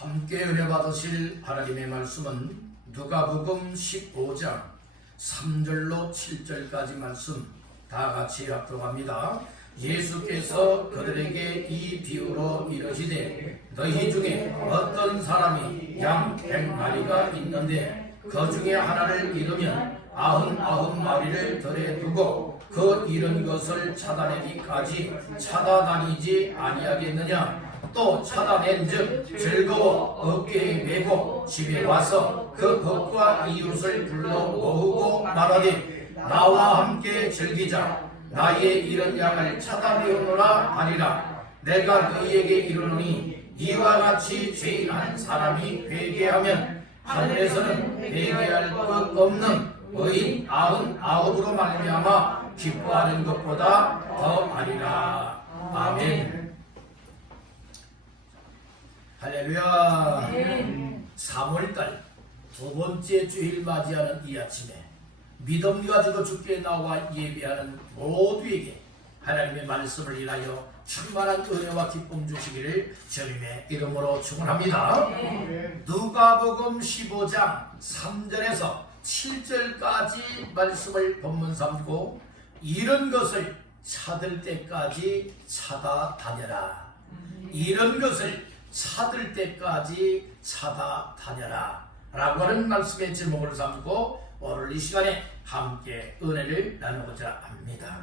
함께 은혜 받으실 하나님의 말씀은 누가복음 15장 3절로 7절까지 말씀 다 같이 합독합니다. 예수께서 그들에게 이 비유로 이르시되 너희 중에 어떤 사람이 양 100마리가 있는데 그 중에 하나를 잃으면 99마리를 들에 두고 그 잃은 것을 찾아내기까지 찾아다니지 아니하겠느냐. 또 찾아낸즉 즐거워 어깨에 메고 집에 와서 그 벗과 이웃을 불러 모으고 말하되 나와 함께 즐기자. 나의 잃은 양을 찾아내오노라 하니라. 내가 너희에게 이르노니 이와 같이 죄인한 사람이 회개하면 하늘에서는 회개할 것 없는 의인 99으로 말미암아 기뻐하는 것보다 더 많으리라. 아멘. 할렐루야. 3월달 두 번째 주일 맞이하는 이 아침에 믿음 가지고 주께 나와 예배하는 모두에게 하나님의 말씀을 인하여 충만한 은혜와 기쁨 주시기를 주님의 이름으로 축원합니다. 누가복음 15장 3절에서 7절까지 말씀을 본문 삼고 잃은 것을 찾을 때까지 찾아다녀라. 잃은 것을 찾을 때까지 찾아다녀라 라고 하는 말씀의 제목을 삼고 오늘 이 시간에 함께 은혜를 나누고자 합니다.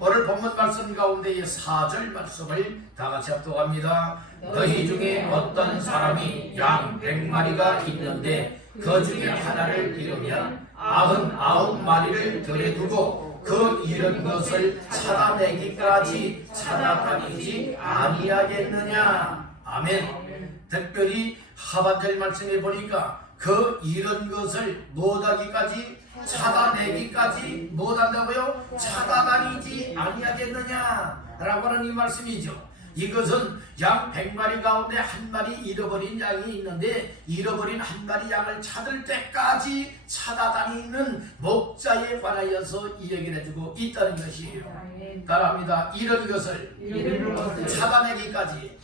오늘 본문 말씀 가운데의 4절 말씀을 다 같이 합독합니다. 너희 중에 어떤 사람이 양 100마리가 있는데 그 중에 하나를 잃으면 99마리를 들에 두고 그 잃은 것을 찾아내기까지 찾아다니지 아니하겠느냐. 아멘. 특별히 하반절 말씀에 보니까 그 잃은 것을 못하기까지 찾아내기까지 못한다고요? 찾아다니지 아니하겠느냐 라고 하는 이 말씀이죠. 이것은 양 100마리 가운데 한 마리 잃어버린 양이 있는데 잃어버린 한 마리 양을 찾을 때까지 찾아다니는 목자에 관하여서 이 얘기를 해주고 있다는 것이에요. 따라합니다. 잃은 것을 찾아내기까지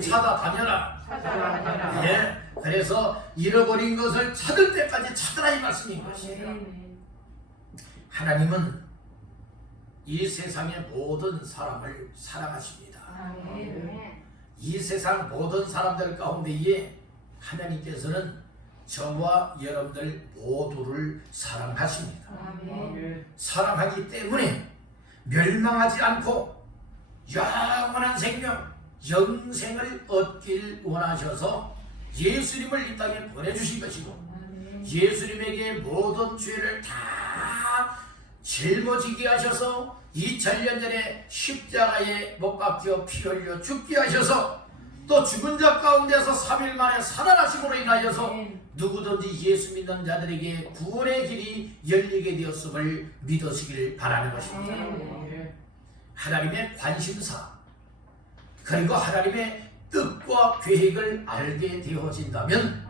찾아다녀라. 예, 그래서 잃어버린 것을 찾을 때까지 찾으라 이 말씀인 것이에요. 하나님은 이 세상의 모든 사람을 사랑하십니다. 이 세상 모든 사람들 가운데에 하나님께서는 저와 여러분들 모두를 사랑하십니다. 사랑하기 때문에 멸망하지 않고 영원한 생명, 영생을 얻길 원하셔서 예수님을 이 땅에 보내주신 것이고 예수님에게 모든 죄를 다 짊어지게 하셔서 2000년 전에 십자가에 못 박혀 피 흘려 죽게 하셔서 또 죽은 자 가운데서 3일 만에 살아나심으로 인하여서 누구든지 예수 믿는 자들에게 구원의 길이 열리게 되었음을 믿으시길 바라는 것입니다. 하나님의 관심사 그리고 하나님의 뜻과 계획을 알게 되어진다면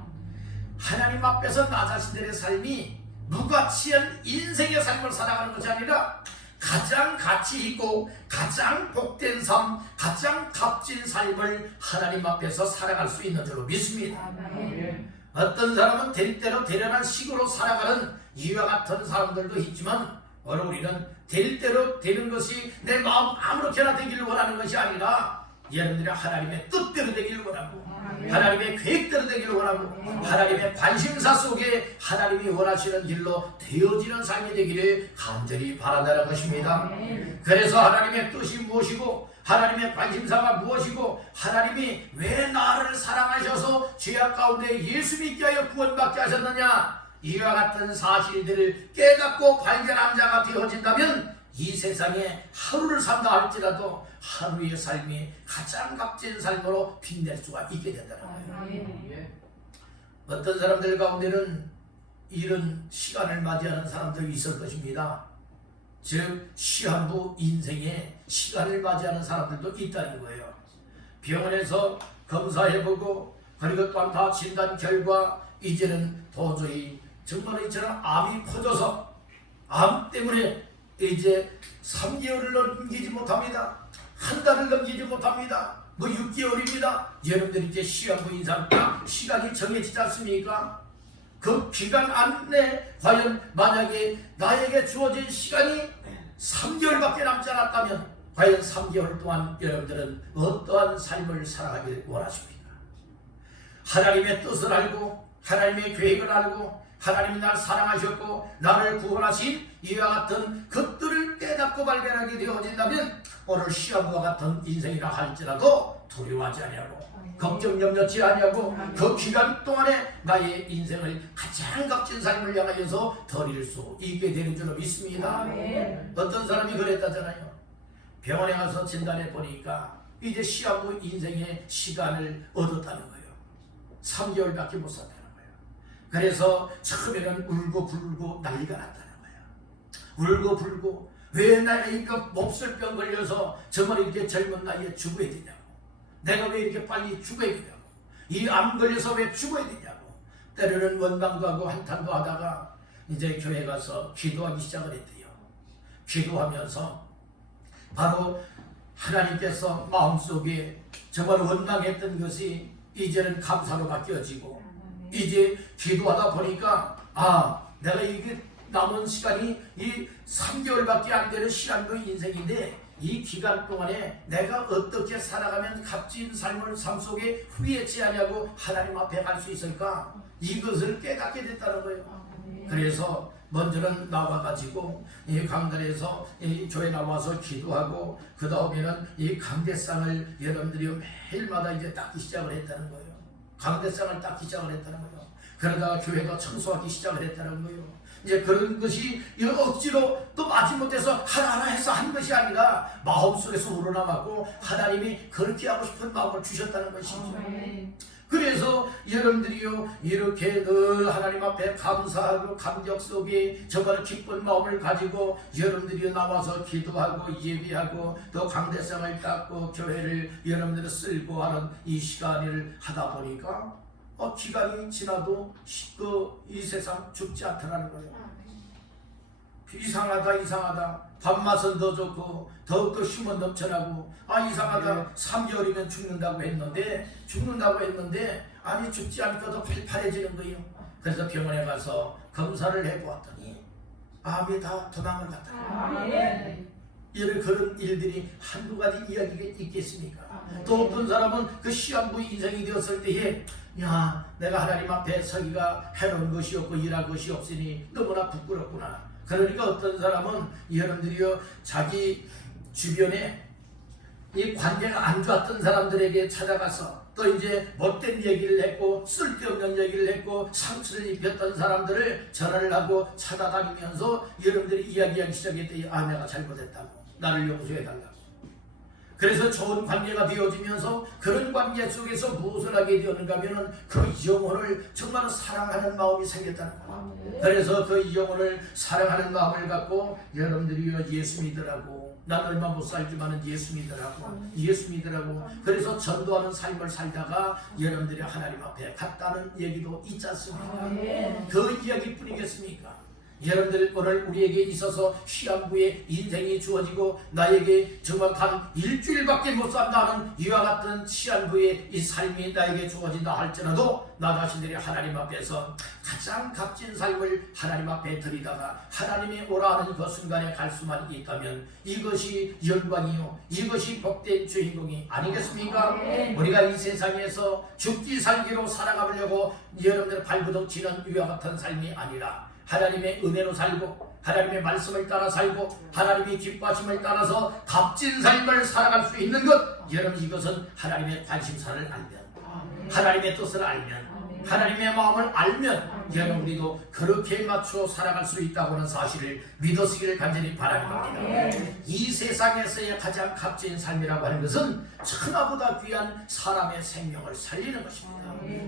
하나님 앞에서 나 자신들의 삶이 무가치한 인생의 삶을 살아가는 것이 아니라 가장 가치 있고 가장 복된 삶, 가장 값진 삶을 하나님 앞에서 살아갈 수 있는 줄로 믿습니다. 어떤 사람은 될 대로 되려는 식으로 살아가는 이와 같은 사람들도 있지만 오늘 우리는 될 대로 되는 것이 내 마음 아무렇게나 되기를 원하는 것이 아니라 여러분들이 하나님의 뜻대로 되기를 원하고 하나님의 계획대로 되기를 원하고 하나님의 관심사 속에 하나님이 원하시는 길로 되어지는 삶이 되기를 간절히 바란다는 것입니다. 그래서 하나님의 뜻이 무엇이고 하나님의 관심사가 무엇이고 하나님이 왜 나를 사랑하셔서 죄악 가운데 예수 믿게 하여 구원받게 하셨느냐 이와 같은 사실들을 깨닫고 발견한 자가 되어진다면 이 세상에 하루를 산다 할지라도 하루의 삶이 가장 값진 삶으로 빛낼 수가 있게 된다는 거예요. 어떤 사람들 가운데는 이런 시간을 맞이하는 사람들이 있을 것입니다. 즉 시한부 인생에 시간을 맞이하는 사람들도 있다는 거예요. 병원에서 검사해보고 그리고 또한 다 진단 결과 이제는 도저히 정말 이처럼 암이 퍼져서 암 때문에 이제 3개월을 넘기지 못합니다. 한 달을 넘기지 못합니다. 뭐 6개월입니다. 여러분들 이제 시한부 인상 딱 시간이 정해지지 않습니까? 그 기간 안에 과연 만약에 나에게 주어진 시간이 3개월밖에 남지 않았다면 과연 3개월 동안 여러분들은 어떠한 삶을 살아가길 원하십니까? 하나님의 뜻을 알고 하나님의 계획을 알고 하나님이 날 사랑하셨고 나를 구원하신 이와 같은 것들을 깨닫고 발견하게 되어진다면 오늘 시아부와 같은 인생이라 할지라도 두려워하지 아니하고 걱정 염려치 아니하고 그 기간 동안에 나의 인생을 가장 값진 삶을 향하여서 드릴 수 있게 되는 줄 믿습니다. 어떤 사람이 그랬다잖아요. 병원에 가서 진단해 보니까 이제 시아부 인생의 시간을 얻었다는 거예요. 3개월밖에 못 산다는 거예요. 그래서 처음에는 울고 불고 난리가 났다는 거예요. 울고 불고 왜 나이가 몹쓸 병 걸려서 정말 이렇게 젊은 나이에 죽어야 되냐고, 내가 왜 이렇게 빨리 죽어야 되냐고, 이 암 걸려서 왜 죽어야 되냐고, 때로는 원망도 하고 한탄도 하다가 이제 교회 가서 기도하기 시작을 했대요. 기도하면서 바로 하나님께서 마음속에 정말 원망했던 것이 이제는 감사로 바뀌어지고, 이제 기도하다 보니까 내가 이게 남은 시간이 이 3개월밖에 안 되는 시간도 인생인데 이 기간 동안에 내가 어떻게 살아가면 값진 삶을 삶 속에 후회치 않냐고 하나님 앞에 갈 수 있을까? 이것을 깨닫게 됐다는 거예요. 그래서 먼저는 나와가지고 이 강단에서 이 교회 나와서 기도하고 그 다음에는 이 강대상을 여러분들이 매일마다 이제 닦기 시작을 했다는 거예요. 강대상을 닦기 시작을 했다는 거예요. 그러다가 교회가 청소하기 시작을 했다는 거예요. 이제 그런 것이 억지로 또 마지못해서 하나하나 해서 한 것이 아니라 마음속에서 우러나왔고 하나님이 그렇게 하고 싶은 마음을 주셨다는 것이죠. 그래서 여러분들이요 이렇게 늘 하나님 앞에 감사하고 감격 속에 정말 기쁜 마음을 가지고 여러분들이 나와서 기도하고 예배하고 또 강대상을 닦고 교회를 여러분들이 쓸고 하는 이 시간을 하다 보니까 기간이 지나도 이 세상 죽지 않더라는 거예요. 이상하다. 밥맛은 더 좋고 더욱더 힘은 넘쳐나고 이상하다. 3개월이면 죽는다고 했는데 아니 죽지 않고 더 팔팔해지는 거예요. 그래서 병원에 가서 검사를 해보았더니 암이 다 도망을 갔다. 이런 그런 일들이 한두 가지 이야기가 있겠습니까? 또 어떤 사람은 그 시한부 인생이 되었을 때에 내가 하나님 앞에 서기가 해놓은 것이 없고 일할 것이 없으니 너무나 부끄럽구나. 그러니까 어떤 사람은 여러분들이요 자기 주변에 이 관계가 안 좋았던 사람들에게 찾아가서 또 이제 못된 얘기를 했고 쓸데없는 얘기를 했고 상처를 입혔던 사람들을 전화를 하고 찾아다니면서 여러분들이 이야기하기 시작했더니 내가 잘못했다고, 나를 용서해달라고. 그래서 좋은 관계가 되어지면서 그런 관계 속에서 무엇을 하게 되었는가 하면은 그 영혼을 정말 사랑하는 마음이 생겼다는 거예요. 그래서 그 영혼을 사랑하는 마음을 갖고 여러분들이 예수 믿으라고, 난 얼마 못 살지만은 예수 믿으라고 그래서 전도하는 삶을 살다가 여러분들이 하나님 앞에 갔다는 얘기도 있지 않습니까? 그 이야기뿐이겠습니까? 여러분들 오늘 우리에게 있어서 시한부의 인생이 주어지고 나에게 정말 단 일주일밖에 못 산다는 이와 같은 시한부의 이 삶이 나에게 주어진다 할지라도 나 자신들이 하나님 앞에서 가장 값진 삶을 하나님 앞에 드리다가 하나님이 오라 하는 그 순간에 갈 수만 있다면 이것이 영광이요 이것이 복된 주인공이 아니겠습니까? 우리가 이 세상에서 죽기 살기로 살아가려고 여러분들 발버둥치는 이와 같은 삶이 아니라 하나님의 은혜로 살고 하나님의 말씀을 따라 살고 하나님의 기뻐하심을 따라서 값진 삶을 살아갈 수 있는 것, 여러분 이것은 하나님의 관심사를 알면 하나님의 뜻을 알면 하나님의 마음을 알면 여러분 우리도 그렇게 맞추어 살아갈 수 있다고 하는 사실을 믿으시기를 간절히 바라는 겁니다. 이 세상에서의 가장 값진 삶이라고 하는 것은 천하보다 귀한 사람의 생명을 살리는 것입니다.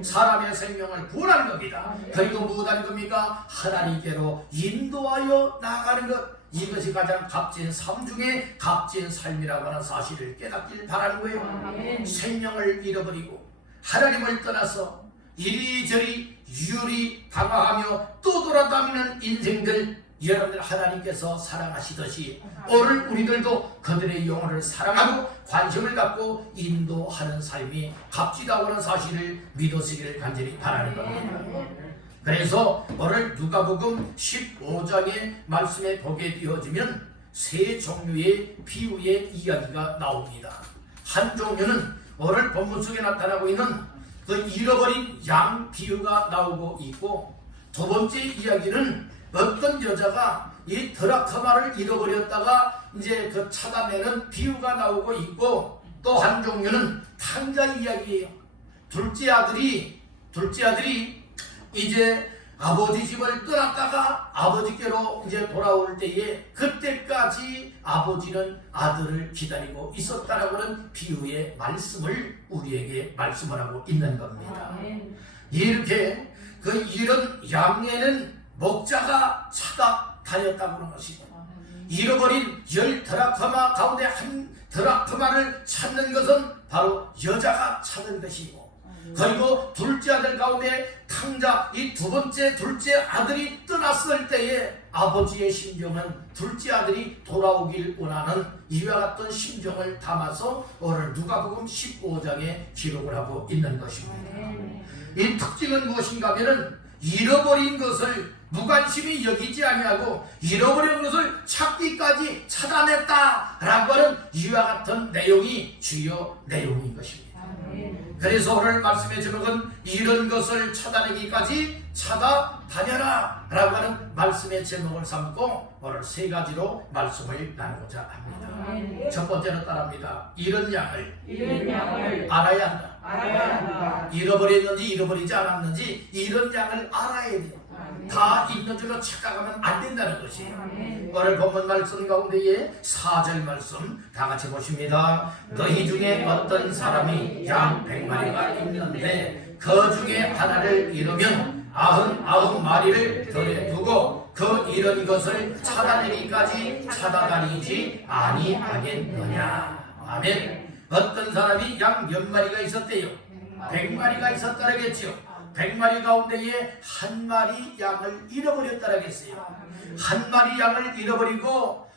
사람의 생명을 구원하는 겁니다. 그리고 무엇하는 겁니까? 하나님께로 인도하여 나아가는 것, 이것이 가장 값진 삶 중에 값진 삶이라고 하는 사실을 깨닫길 바라는 거예요. 생명을 잃어버리고 하나님을 떠나서 이리저리 유리 방황하며 또 돌아다니는 인생들, 여러분들 하나님께서 사랑하시듯이 오늘 우리들도 그들의 영혼을 사랑하고 관심을 갖고 인도하는 삶이 값지다고 하는 사실을 믿으시기를 간절히 바라는 겁니다. 그래서 오늘 누가복음 15장의 말씀에 보게 되어지면 세 종류의 비유의 이야기가 나옵니다. 한 종류는 오늘 본문 속에 나타나고 있는 그 잃어버린 양 비유가 나오고 있고, 두 번째 이야기는 어떤 여자가 이 드라크마를 잃어버렸다가 이제 그 찾아내는 비유가 나오고 있고, 또 한 종류는 탕자 이야기예요. 둘째 아들이 이제 아버지 집을 떠났다가 아버지께로 이제 돌아올 때에 그때까지 아버지는 아들을 기다리고 있었다라고는 비유의 말씀을 우리에게 말씀을 하고 있는 겁니다. 이렇게 그 이런 양에는 목자가 찾아다녔다고 하는 것이고, 잃어버린 10드라크마 가운데 한 드라크마를 찾는 것은 바로 여자가 찾은 것이고, 그리고 둘째 아들 가운데 탕자, 이 두 번째 둘째 아들이 떠났을 때에 아버지의 심정은 둘째 아들이 돌아오길 원하는 이와 같은 심정을 담아서 오늘 누가복음 15장에 기록을 하고 있는 것입니다. 이 특징은 무엇인가 하면은 잃어버린 것을 무관심히 여기지 아니하고 잃어버린 것을 찾기까지 찾아냈다라고 하는 이와 같은 내용이 주요 내용인 것입니다. 그래서 오늘 말씀의 제목은 이런 것을 찾아내기까지 찾아다녀라 라고 하는 말씀의 제목을 삼고 오늘 세 가지로 말씀을 나누고자 합니다. 첫 번째로 따라합니다. 이런 양을 알아야 한다. 잃어버렸는지 잃어버리지 않았는지 이런 양을 알아야 돼요. 다 있는 줄로 착각하면 안 된다는 것이에요. 오늘 본문 말씀 가운데에 4절 말씀 다 같이 보십니다. 너희 중에 어떤 사람이 양 100마리가 있는데 그 중에 하나를 잃으면 99마리를 들에 두고 그 잃은 것을 찾아내기까지 찾아다니지 아니하겠느냐. 아멘. 어떤 사람이 양 몇 마리가 있었대요? 100마리가 있었다라겠죠. 100마리 가운데에 한 마리 양을 잃어버렸다라고 했어요. 한 마리 양을 잃어버리고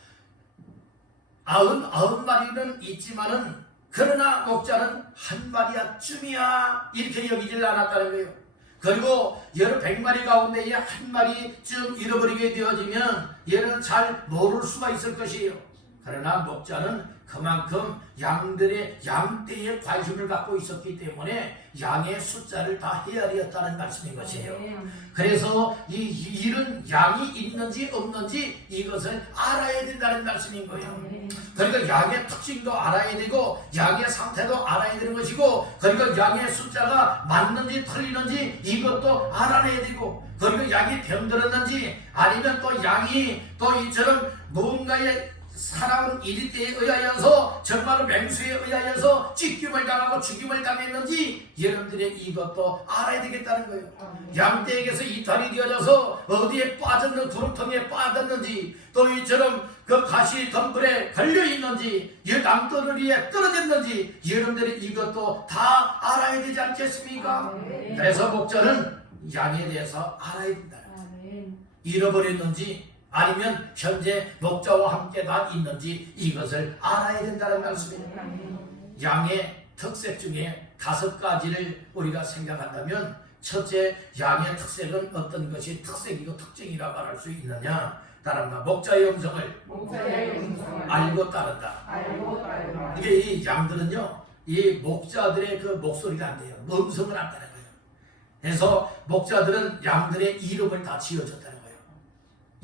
99마리는 있지만은 그러나 목자는 한 마리야쯤이야 이렇게 여기질 않았다는 거예요. 그리고 여러 100마리 가운데에 한 마리쯤 잃어버리게 되어지면 얘는 잘 모를 수가 있을 것이에요. 그러나 목자는 그만큼 양들의 양떼에 관심을 갖고 있었기 때문에 양의 숫자를 다 헤아리었다는 말씀인 것이에요. 그래서 이런 양이 있는지 없는지 이것을 알아야 된다는 말씀인 거예요. 그러니까 양의 특징도 알아야 되고 양의 상태도 알아야 되는 것이고, 그리고 양의 숫자가 맞는지 틀리는지 이것도 알아내야 되고, 그리고 양이 병들었는지 아니면 또 양이 또 이처럼 무언가에 살아온 일에 의하여서 정말로 맹수에 의하여서 찢김을 당하고 죽임을 당했는지 여러분들의 이것도 알아야 되겠다는 거예요. 양떼에게서 이탈이 되어져서 어디에 빠졌는 구름통에 빠졌는지, 또 이처럼 그 가시 덤불에 걸려있는지, 남도리에 떨어졌는지 여러분들이 이것도 다 알아야 되지 않겠습니까? 그래서 목자는 양에 대해서 알아야 된다. 잃어버렸는지 아니면 현재 목자와 함께 다 있는지 이것을 알아야 된다는 말씀입니다. 양의 특색 중에 5가지를 우리가 생각한다면, 첫째, 양의 특색은 어떤 것이 특색이고 특징이라 말할 수 있느냐? 따른다. 목자의 음성을 알고 따른다. 이게 이 양들은요, 이 목자들의 그 목소리가 안 돼요. 음성을 안 따는 거예요. 그래서 목자들은 양들의 이름을 다 지어줬다는 거예요.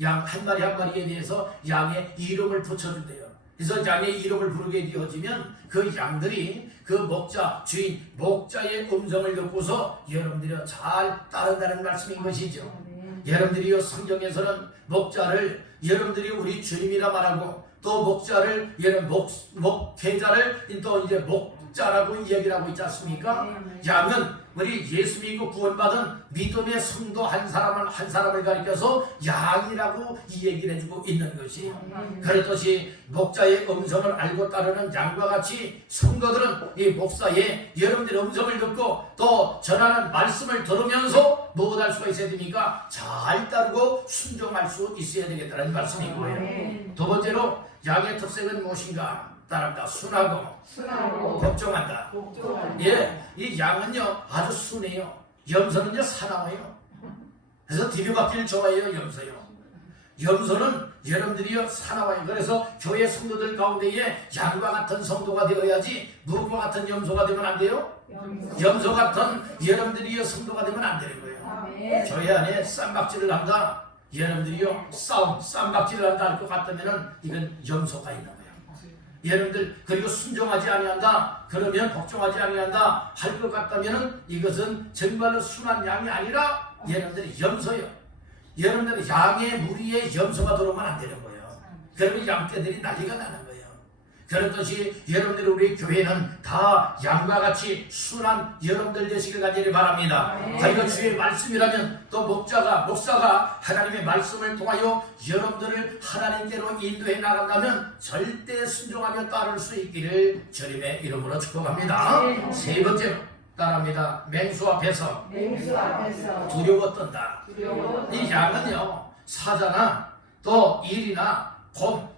양 한 마리 한 마리에 대해서 양의 이름을 붙여준대요. 그래서 양의 이름을 부르게 되어지면 그 양들이 그 목자, 주인, 목자의 음성을 듣고서 여러분들이 잘 따른다는 말씀인 것이죠. 여러분들이 성경에서는 목자를 여러분들이 우리 주님이라 말하고, 또 목자를 목회자를 또 이제 육자라고 이야기를 하고 있지 않습니까? 양은 우리 예수 믿고 구원받은 믿음의 성도 한 사람을 가리켜서 양이라고 이 얘기를 해주고 있는 것이에요. 그렇듯이 목자의 음성을 알고 따르는 양과 같이 성도들은 이 목사의 여러분들의 음성을 듣고 또 전하는 말씀을 들으면서 무엇할 수가 있어야 됩니까? 잘 따르고 순종할 수 있어야 되겠다는 말씀인 거예요. 두 번째로 양의 특색은 무엇인가? 따른다. 순하고 복종한다. 예, 이 양은요 아주 순해요. 염소는요 사나워요. 그래서 뒤로받기를 좋아해요. 염소는 여러분들이요 사나워요. 그래서 교회 성도들 가운데에 양과 같은 성도가 되어야지 누구와 같은 염소가 되면 안 돼요? 염소 같은 여러분들이요 성도가 되면 안 되는 거예요. 교회 안에 쌈박질을 한다. 여러분들이요 쌈박질을 한다 할 것 같다면은 이건 염소가 있는 거예요. 여러분들 그리고 순종하지 아니한다 그러면 복종하지 아니한다 할 것 같다면은 이것은 정말로 순한 양이 아니라 여러분들이 염소요. 여러분들이 양의 무리에 염소가 들어오면 안 되는 거예요. 그러면 양떼들이 난리가 나는 거예요. 그렇듯이 여러분들 우리 교회는 다 양과 같이 순한 여러분들 되시길 간절히 바랍니다. 그리고 주의 말씀이라면 또 목사가 하나님의 말씀을 통하여 여러분들을 하나님께로 인도해 나간다면 절대 순종하며 따를 수 있기를 주님의 이름으로 축복합니다. 세 번째로 따라합니다. 맹수 앞에서 두려워 떤다. 이 양은요 사자나 또 일이나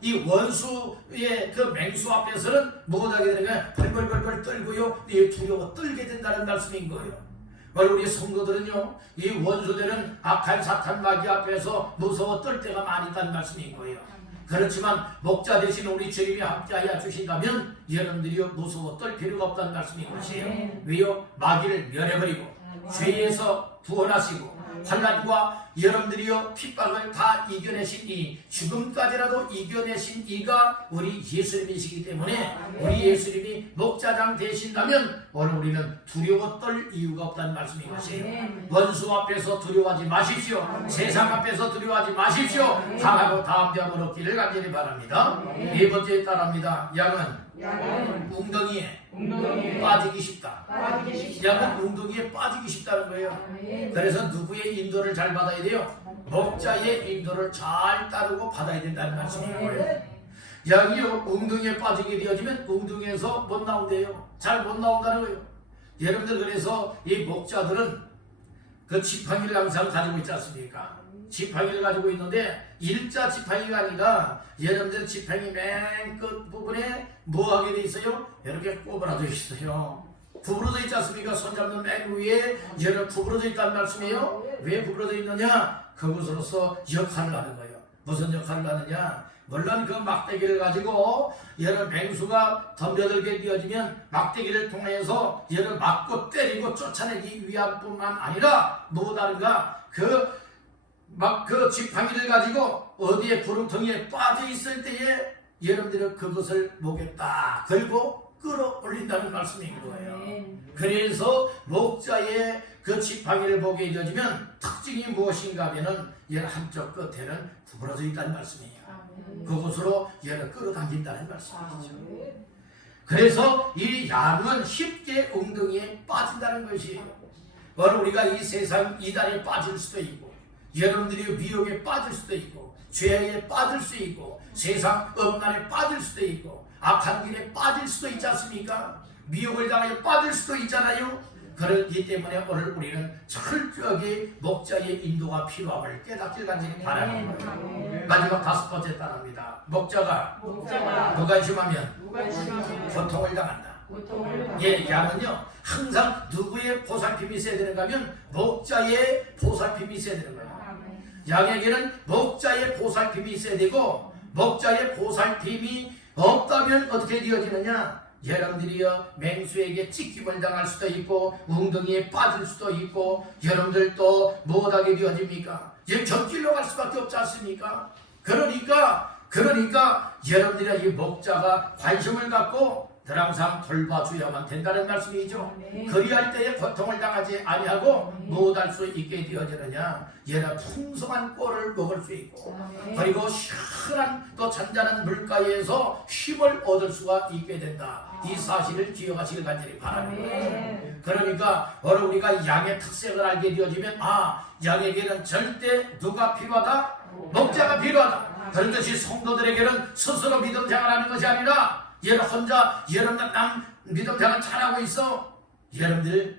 이 원수의 그 맹수 앞에서는 뭐가 하게 되는 거야? 벌벌벌벌 떨고요 두려워 떨게 된다는 말씀인 거예요. 우리 성도들은요 이 원수되는 악한 사탄 마귀 앞에서 무서워 떨 때가 많이 있다는 말씀인 거예요. 그렇지만 목자 대신 우리 주님이 함께하여 주신다면 여러분들이요 무서워 떨 필요가 없다는 말씀인 것이에요. 왜요? 마귀를 멸해버리고 죄에서 구원하시고 환난과 여러분들이요 핍박을 다 이겨내신 이 죽음까지라도 이겨내신 이가 우리 예수님이시기 때문에 우리 예수님이 목자장 되신다면 오늘 우리는 두려워 떨 이유가 없다는 말씀인 것이에요. 원수 앞에서 두려워하지 마십시오. 세상 앞에서 두려워하지 마십시오. 강하고 담대함을 얻기를 간절히 바랍니다. 네 번째 따라합니다. 양은 웅덩이에 빠지기 쉽다. 양은 웅덩이에 빠지기 쉽다는 거예요. 그래서 누구의 인도를 잘 받아야 돼요? 목자의 인도를 잘 따르고 받아야 된다는 말씀인 거예요. 양이요 웅덩이에 빠지게 되어지면 웅덩이에서 못 나온대요. 잘 못 나온다는 거예요. 여러분들 그래서 이 목자들은 그 지팡이를 항상 가지고 있지 않습니까? 지팡이를 가지고 있는데 일자 지팡이가 아니라 여러분들 지팡이 맨 끝 부분에 뭐 하게 돼 있어요? 이렇게 꼬부라져 있어요. 구부러져 있지 않습니까? 손잡는 맨 위에 여러분 구부러져 있다는 말씀이에요. 왜 구부러져 있느냐? 그것으로서 역할을 하는 거예요. 무슨 역할을 하느냐? 물론 그 막대기를 가지고 여러 맹수가 덤벼들게 되어지면 막대기를 통해서 여러 맞고 때리고 쫓아내기 위함뿐만 아니라 뭐 다른가? 그 지팡이를 가지고 어디에 구름텅이에 빠져 있을 때에 여러분들은 그것을 목에 딱 걸고 끌어올린다는 말씀인 거예요. 그래서 목자의 그 지팡이를 보게 되어지면 특징이 무엇인가 하면은 얘는 한쪽 끝에는 구부러져 있다는 말씀이에요. 그것으로 얘를 끌어당긴다는 말씀이죠. 그래서 이 양은 쉽게 웅덩이에 빠진다는 것이에요. 바로 우리가 이 세상 이단에 빠질 수도 있고 여러분들이 미혹에 빠질 수도 있고 죄에 빠질 수 있고 세상 음란에 빠질 수도 있고 악한 길에 빠질 수도 있지 않습니까? 미혹을 당하여 빠질 수도 있잖아요. 그렇기 때문에 오늘 우리는 철저하게 목자의 인도가 필요함을 깨닫길 간절히 바라는 거예요. 마지막 다섯 번째 따라합니다. 목자가 무관심하면 고통을 당한다. 예, 양은요 항상 누구의 보살핌이 있어야 되는가 하면 목자의 보살핌이 있어야 되는 거예요. 양에게는 목자의 보살핌이 있어야 되고 목자의 보살핌이 없다면 어떻게 되어지느냐? 여러분들이요 맹수에게 찢김을 당할 수도 있고 웅덩이에 빠질 수도 있고 여러분들 또 못하게 되어집니까? 적길로 갈 수밖에 없지 않습니까? 그러니까 그러니까 여러분들이 이 목자가 관심을 갖고 늘 항상 돌봐줘야만 된다는 말씀이죠. 그리할 때에 고통을 당하지 아니하고 못할 수 있게 되어지느냐, 얘는 풍성한 꼴을 먹을 수 있고 그리고 시원한 또 잔잔한 물가에서 힘을 얻을 수가 있게 된다. 이 사실을 기억하시길 간절히 바랍니다. 그러니까 오늘 우리가 양의 특색을 알게 되어지면 양에게는 절대 누가 필요하다? 목자가 필요하다. 그렇듯이 성도들에게는 스스로 믿음 생활하는 것이 아니라 얘는 혼자 여러분들 믿음 생활 잘하고 있어. 여러분들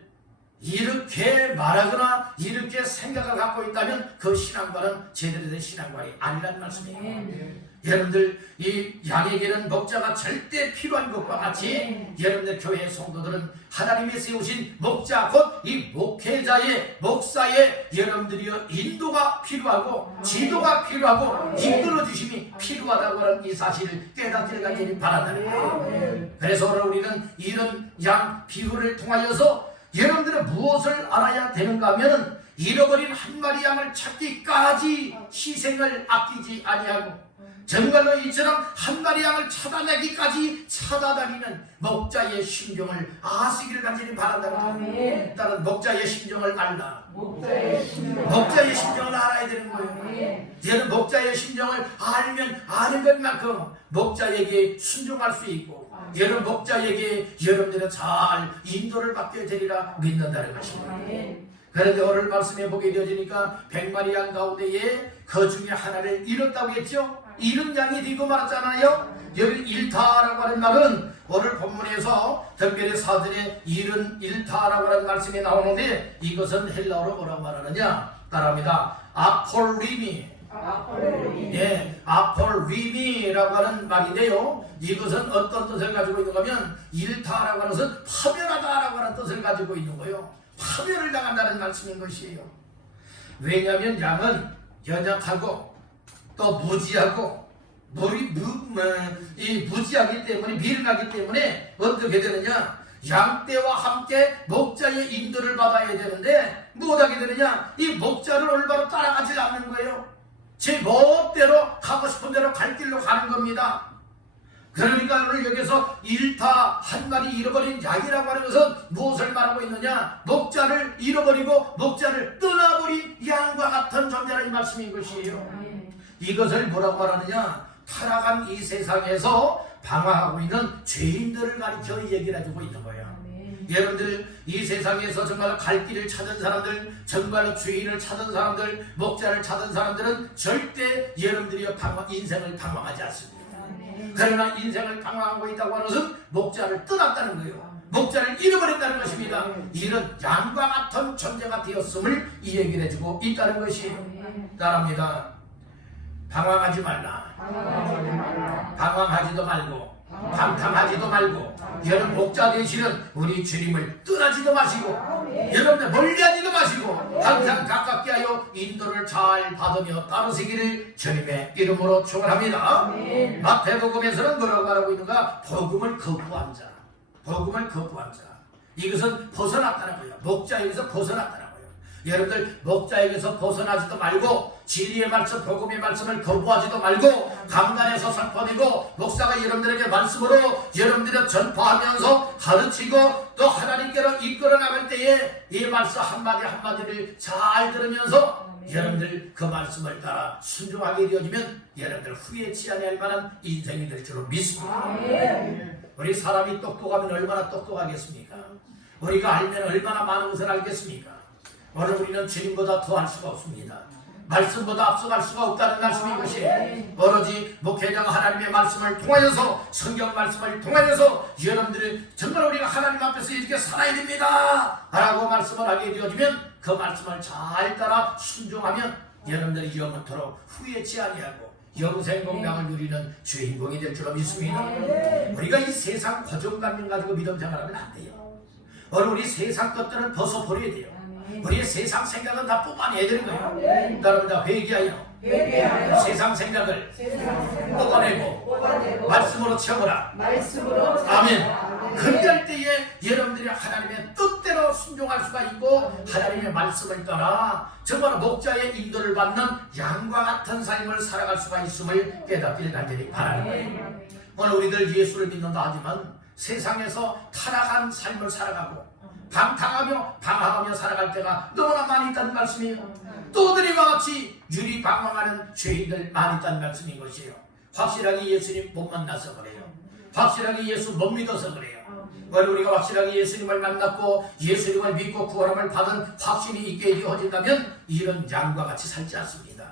이렇게 말하거나 이렇게 생각을 갖고 있다면 그 신앙과는 제대로 된 신앙과이 아니라는 말씀이에요. 여러분들 이 양에게는 목자가 절대 필요한 것과 같이 여러분들 교회 성도들은 하나님이 세우신 목자 곧 이 목회자의 목사의 여러분들이 인도가 필요하고 지도가 필요하고 이끌어 주심이 필요하다고 하는 이 사실을 깨닫기를 간절히 바란다. 그래서 오늘 우리는 이런 양 비유를 통하여서 여러분들은 무엇을 알아야 되는가 하면 잃어버린 한 마리 양을 찾기까지 희생을 아끼지 아니하고 정말로 이처럼 한 마리 양을 찾아내기까지 찾아다니는 목자의 심정을 아시기를 간절히 바란다는 따른 목자의 심정을 알라. 목자의 심정을 알아야 되는 거예요. 얘는 목자의 심정을 알면 아는 것만큼 목자에게 순종할 수 있고 얘는 목자에게 여러분들은 잘 인도를 받게 되리라 믿는다는 것입니다. 그런데 오늘 말씀해 보게 되어지니까 100마리 양 가운데에 그 중에 하나를 잃었다고 했죠. 잃은 양이 되고 말았잖아요. 여기 일타라고 하는 말은 오늘 본문에서 특별히 사들의 잃은 일타라고 하는 말씀이 나오는데 이것은 헬라어로 뭐라고 말하느냐 따라합니다. 아폴리미. 예, 아폴리미라고 하는 말인데요. 이것은 어떤 뜻을 가지고 있는가 하면 일타라고 하는 것은 파멸하다라고 하는 뜻을 가지고 있는 거예요. 파멸을 당한다는 말씀인 것이에요. 왜냐하면 양은 연약하고 또 무지하고 무지하기 때문에 미련하기 때문에 어떻게 되느냐, 양떼와 함께 목자의 인도를 받아야 되는데 못하게 되느냐, 이 목자를 올바로 따라가지 않는 거예요. 제 멋대로 가고 싶은 대로 갈 길로 가는 겁니다. 그러니까 오늘 여기서 일타 한 마리 잃어버린 양이라고 하는 것은 무엇을 말하고 있느냐, 목자를 잃어버리고 목자를 떠나버린 양과 같은 존재라는 말씀인 것이에요. 이것을 뭐라고 말하느냐, 타락한 이 세상에서 방황하고 있는 죄인들을 가리켜 얘기를 해주고 있는 거예요. 여러분들 이 세상에서 정말 갈 길을 찾은 사람들, 정말 주인을 찾은 사람들, 목자를 찾은 사람들은 절대 여러분들이 인생을 방황하지 않습니다. 그러나 인생을 방황하고 있다고 하는 것은 목자를 떠났다는 거예요. 목자를 잃어버렸다는 것입니다. 이런 양과 같은 존재가 되었음을 이 얘기를 해주고 있다는 것이에요. 따라합니다. 방황하지 말라. 방황하지도 말고 방탕하지도 말고 여러분 목자 되시는 우리 주님을 떠나지도 마시고 여러분들 멀리하지도 마시고 항상 가깝게 하여 인도를 잘 받으며 따르시기를 주님의 이름으로 축원합니다. 마태복음에서는 뭐라고 말하고 있는가? 복음을 거부한 자, 복음을 거부한 자, 이것은 벗어났다는 거예요. 목자에게서 벗어났다는 거예요. 여러분들 목자에게서 벗어나지도 말고 진리의 말씀, 복음의 말씀을 거부하지도 말고 강단에서 선포하고 목사가 여러분들에게 말씀으로 여러분들을 전파하면서 가르치고 또 하나님께로 이끌어 나갈 때에 이 말씀 한마디 한마디를 잘 들으면서 여러분들 그 말씀을 따라 순종하게 되어지면 여러분들 후회치 않을 만한 인생이 될 줄로 믿습니다. 우리 사람이 똑똑하면 얼마나 똑똑하겠습니까? 우리가 알면 얼마나 많은 것을 알겠습니까? 오늘 우리는 주님보다 더 할 수가 없습니다. 말씀보다 앞서갈 수가 없다는 말씀인 것이 오로지 목회자가 하나님의 말씀을 통하여서 성경 말씀을 통하여서 여러분들이 정말 우리가 하나님 앞에서 이렇게 살아야 됩니다 라고 말씀을 하게 되어지면 그 말씀을 잘 따라 순종하면 여러분들이 영원토록 후회치 아니하고 영생 공명을 누리는 주인공이 될 줄로 믿습니다. 우리가 이 세상 고정관념 가지고 믿음 생활하면 안 돼요. 오늘 우리 세상 것들은 벗어버려야 돼요. 우리의 세상 생각은 다 뽑아내야 되는 거예요. 따라합니다. 회개하여 세상 생각을 뽑아내고 말씀으로 채워라. 아멘. 그럴 때에 여러분들이 하나님의 뜻대로 순종할 살아갈 수가 있고 하나님의 말씀을 따라 정말 목자의 인도를 받는 양과 같은 삶을 살아갈 수가 있음을 깨닫기를 간절히 바라는 거예요. 오늘 우리들 예수를 믿는다 하지만 세상에서 타락한 삶을 살아가고 방탕하며 살아갈 때가 너무나 많이 있다는 말씀이에요. 또들이와 같이 유리방황하는 죄인들 많이 있다는 말씀인 것이에요. 확실하게 예수님 못 만나서 그래요. 확실하게 예수 못 믿어서 그래요. 우리가 확실하게 예수님을 만났고 예수님을 믿고 구원함을 받은 확신이 있게 되어진다면 이런 양과 같이 살지 않습니다.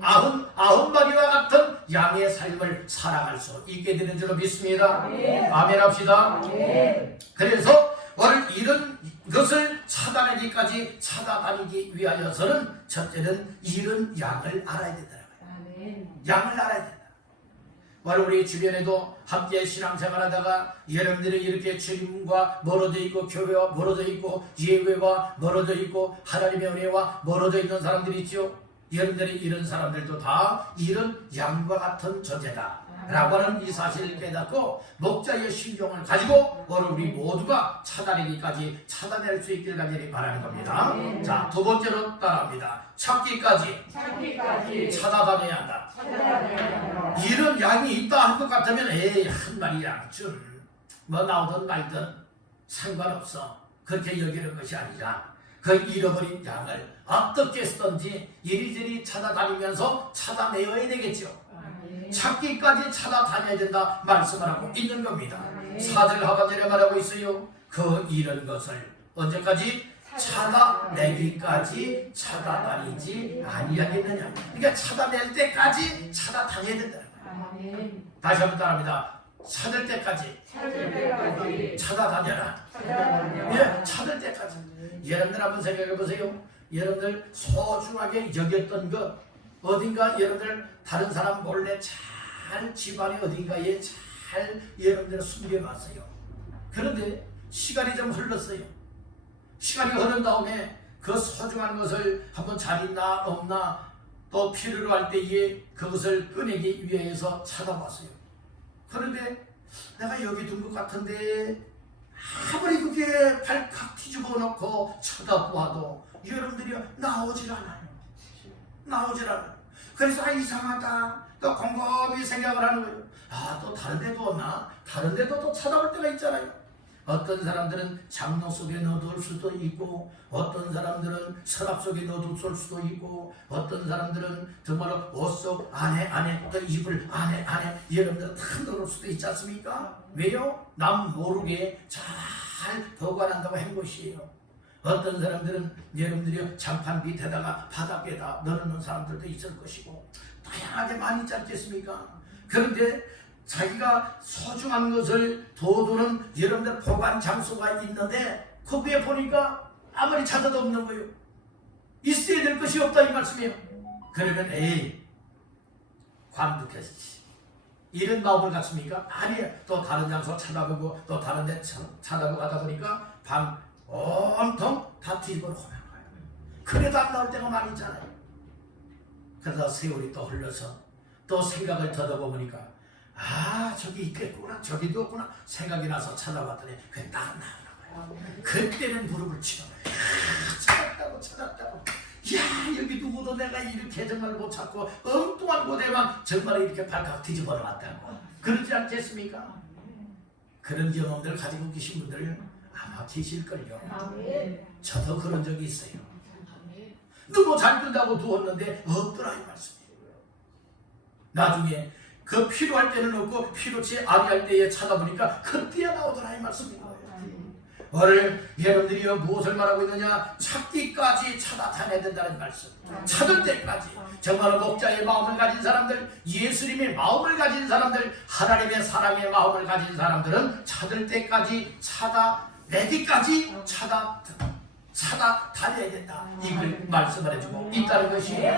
아흔 마리와 같은 양의 삶을 살아갈 수 있게 되는 줄로 믿습니다. 아멘 합시다. 그래서 오늘 이런 것을 차단하기까지 찾아다니기 위하여서는 첫째는 이런 양을 알아야 된다고요. 양을 알아야 된다. 오늘 우리 주변에도 함께 신앙생활하다가 여러분들이 이렇게 주님과 멀어져 있고 교회와 멀어져 있고 예배와 멀어져 있고 하나님의 은혜와 멀어져 있는 사람들이 있죠. 여러분들이 이런 사람들도 다 이런 양과 같은 존재다 라고 하는 이 사실을 깨닫고 목자의 신종을 가지고 오늘 우리 모두가 차단하기까지 찾아낼 수 있기를 간절히 바라는 겁니다. 자, 두 번째로 따라합니다. 찾기까지 찾아다녀야 한다. 이런 양이 있다 할 것 같으면 한 마리 양쯤 뭐 나오든 말든 상관없어 그렇게 여기는 것이 아니라 그 잃어버린 양을 어떻게 쓰든지 이리저리 찾아다니면서 찾아내어야 되겠죠. 찾기까지 찾아다녀야 된다 말씀을 하고 있는 겁니다. 4절 하반절에 말하고 있어요. 그 잃은 것을 언제까지? 찾아내기까지 찾아다니지 아니하겠느냐. 그러니까 찾아낼 때까지 찾아다녀야 된다는 거예요. 다시 한번 따라합니다. 찾을 때까지 찾아다녀라. 예, 찾을 때까지. 여러분들 한번 생각해 보세요. 여러분들 소중하게 여겼던 것 어딘가 여러분들 다른 사람 몰래 잘 집안의 어딘가에 잘 여러분들 숨겨놨어요. 그런데 시간이 좀 흘렀어요. 시간이 흐른 다음에 그 소중한 것을 한번 잘 있나 없나 또 필요로 할 때에 그것을 꺼내기 위해서 찾아봤어요. 그런데 내가 여기 둔 것 같은데 아무리 그게 발칵 뒤집어 놓고 쳐다보아도 여러분들이 나오질 않아요. 그래서 이상하다. 또 곰곰이 생각을 하는 거예요. 또 다른 데도 없나? 다른 데도 또 찾아볼 때가 있잖아요. 어떤 사람들은 장롱 속에 넣어둘 수도 있고 어떤 사람들은 서랍 속에 넣어둘 수도 있고 어떤 사람들은 정말로 옷 속 안에 또 이불 안에 여러분들 다 넣을 수도 있지 않습니까? 왜요? 남 모르게 잘 보관한다고 한 것이에요. 어떤 사람들은 여러분들이 장판 밑에다가 바닥에다 넣어놓는 사람들도 있을 것이고 다양하게 많이 있지 않겠습니까? 그런데 자기가 소중한 것을 둬두는 여러분들 보관 장소가 있는데 그 위에 보니까 아무리 찾아도 없는 거예요. 있어야 될 것이 없다 이 말씀이에요. 그러면 관두겠지. 이런 마음을 갖습니까? 아니에요. 또 다른 장소 찾아보고 또 다른 데 찾아보고 하다 보니까 밤 온통 다 뒤집어 놓고 만 거예요. 그래도 안 나올 때가 많이 있잖아요. 그러다 세월이 또 흘러서 또 생각을 더듬어보니까 저기 있겠구나 저기도 없구나 생각이 나서 찾아봤더니 그게 딱 나오나 봐요. 그때는 무릎을 치고 찾았다고 여기 누구도 내가 이렇게 정말 못 찾고 엉뚱한 곳에만 정말 이렇게 발칵 뒤집어 놨다고 그러지 않겠습니까? 그런 경험들 가지고 계신 분들 아마 계실걸요. 저도 그런 적이 있어요. 누구 잘 둔다고 두었는데 없더라 이 말씀이에요. 나중에 그 필요할 때는 없고 필요치 아니할 때에 찾아보니까 그때야 나오더라 이 말씀인 거예요. 오늘 여러분들이 무엇을 말하고 있느냐? 찾기까지 찾아다녀야 된다는 말씀. 찾을 때까지 정말 목자의 마음을 가진 사람들, 예수님의 마음을 가진 사람들, 하나님의 사랑의 마음을 가진 사람들은 찾을 때까지 찾아내기까지 찾아다녀야 된다. 이걸 말씀을 해주고 있다는 것이에요.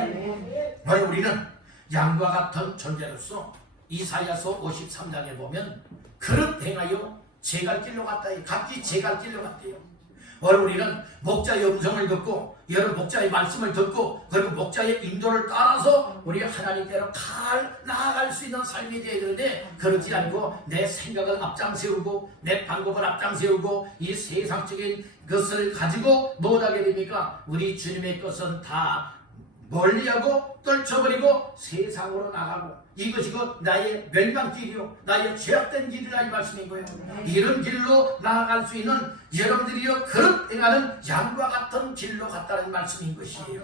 오늘 우리는 양과 같은 존재로서 이사야서 53장에 보면 그릇 행하여 제 갈 길로 갔다. 각기 제 갈 길로 갔대요. 오늘 우리는 목자의 음성을 듣고 여러 목자의 말씀을 듣고 그리고 목자의 인도를 따라서 우리 하나님께로 나아갈 수 있는 삶이 되어야 되는데 그렇지 않고 내 생각을 앞장세우고 내 방법을 앞장세우고 이 세상적인 것을 가지고 못하게 됩니까? 우리 주님의 것은 다 멀리하고 떨쳐버리고 세상으로 나가고 이것이 곧 나의 멸망길이요 나의 죄악된 길이라 이 말씀인 거예요. 이런 길로 나아갈 수 있는 여러분들이요 그릇 행하는 양과 같은 길로 갔다는 말씀인 것이에요.